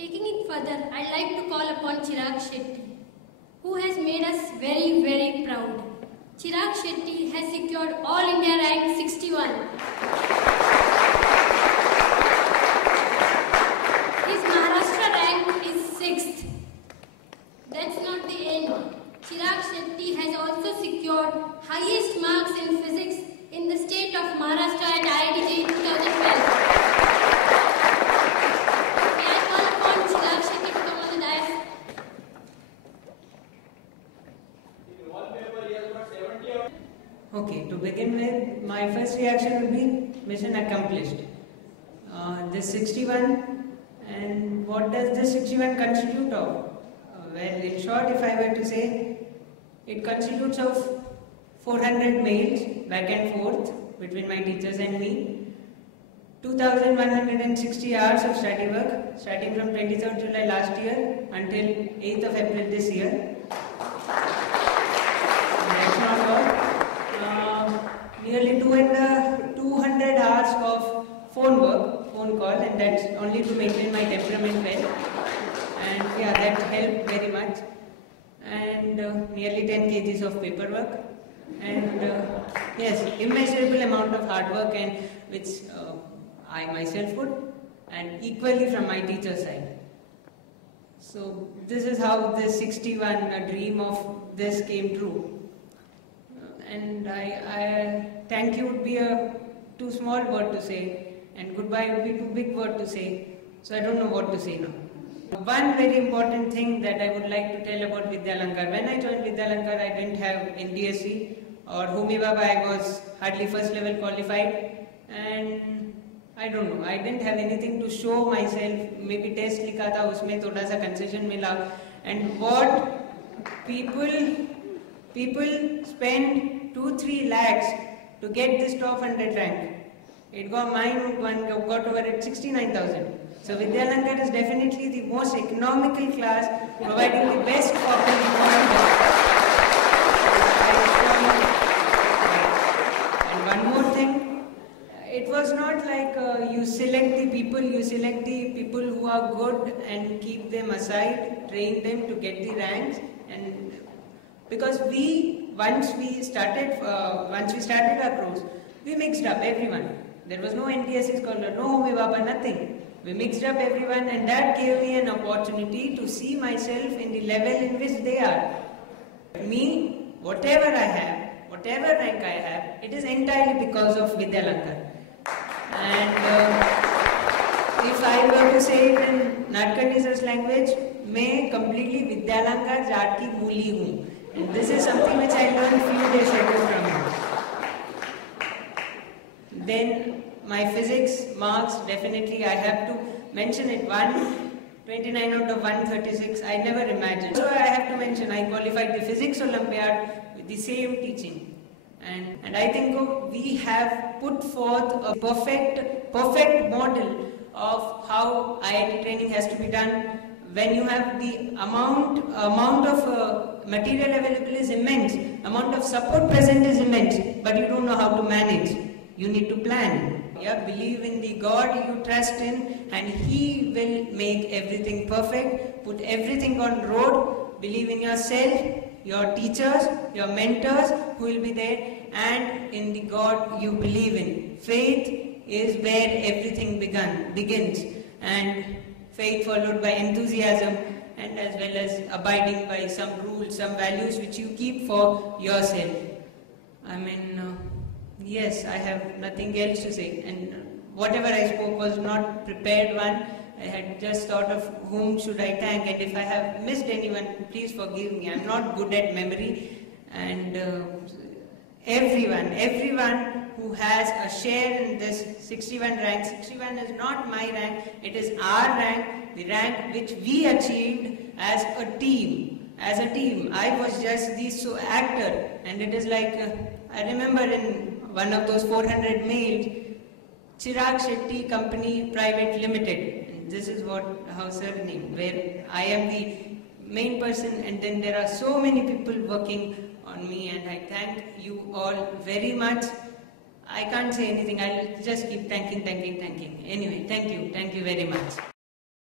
Taking it further, I'd like to call upon Chirag Shetty, who has made us very, very proud. Chirag Shetty has secured All India rank 61. His Maharashtra rank is 6th. That's not the end. Chirag Shetty has also secured highest marks in physics in the state of Maharashtra at IIT JEE 2012. Okay, to begin with, my first reaction would be mission accomplished. This 61, and what does this 61 constitute of? Well, in short, if I were to say, it constitutes of 400 mails back and forth between my teachers and me, 2,160 hours of study work starting from 23rd July last year until 8th of April this year. That's not all. Nearly 200 hours of phone call, and that's only to maintain my temperament well. And yeah, that helped very much. And nearly 10 kgs of paperwork. And yes, immeasurable amount of hard work, and which I myself put, and equally from my teacher side. So this is how this 61, a dream of this, came true. And I thank you would be a too small word to say, and goodbye would be too big word to say. So I don't know what to say now. One very important thing that I would like to tell about Vidyalankar. When I joined Vidyalankar, I didn't have NDSC or Homi Baba. I was hardly first level qualified, and I don't know. I didn't have anything to show myself. Maybe test likha tha, usme thoda sa concession mila. And what people spend 2-3 lakhs to get this top 100 rank. It got got over at 69,000. So Vidyalankar is definitely the most economical class, providing the best corporate environment. And one more thing, it was not like you select the people who are good and keep them aside, train them to get the ranks, and because once we started our course, we mixed up everyone. There was no NDSC scholar, no Homi Baba, nothing. We mixed up everyone, and that gave me an opportunity to see myself in the level in which they are. Me, whatever I have, whatever rank I have, it is entirely because of Vidyalankar. And if I were to say it in Nadkarni's language, मैं completely Vidyalankar Jat की मूली हूँ. And this is something which I learned few days ago from him. Then my physics marks, definitely I have to mention it. 129 out of 136, I never imagined. So I have to mention, I qualified the physics Olympiad with the same teaching. And I think we have put forth a perfect model of how IIT training has to be done. When you have the amount of material available is immense, amount of support present is immense, but you don't know how to manage. You need to plan. Yeah, believe in the God you trust in, and He will make everything perfect. Put everything on road. Believe in yourself, your teachers, your mentors who will be there, and in the God you believe in. Faith is where everything begins, and faith followed by enthusiasm, and as well as abiding by some rules, some values which you keep for yourself. I mean, yes, I have nothing else to say, and whatever I spoke was not prepared one. I had just thought of whom should I thank, and if I have missed anyone, please forgive me. I'm not good at memory, and everyone who has a share in this 61 rank. 61 is not my rank, it is our rank, the rank which we achieved as a team. I was just the actor, and it is like, I remember in one of those 400 mails, Chirag Shetty Company Private Limited. And this is how surname, where I am the main person, and then there are so many people working on me, and I thank you all very much. I can't say anything, I'll just keep thanking. Anyway, thank you very much.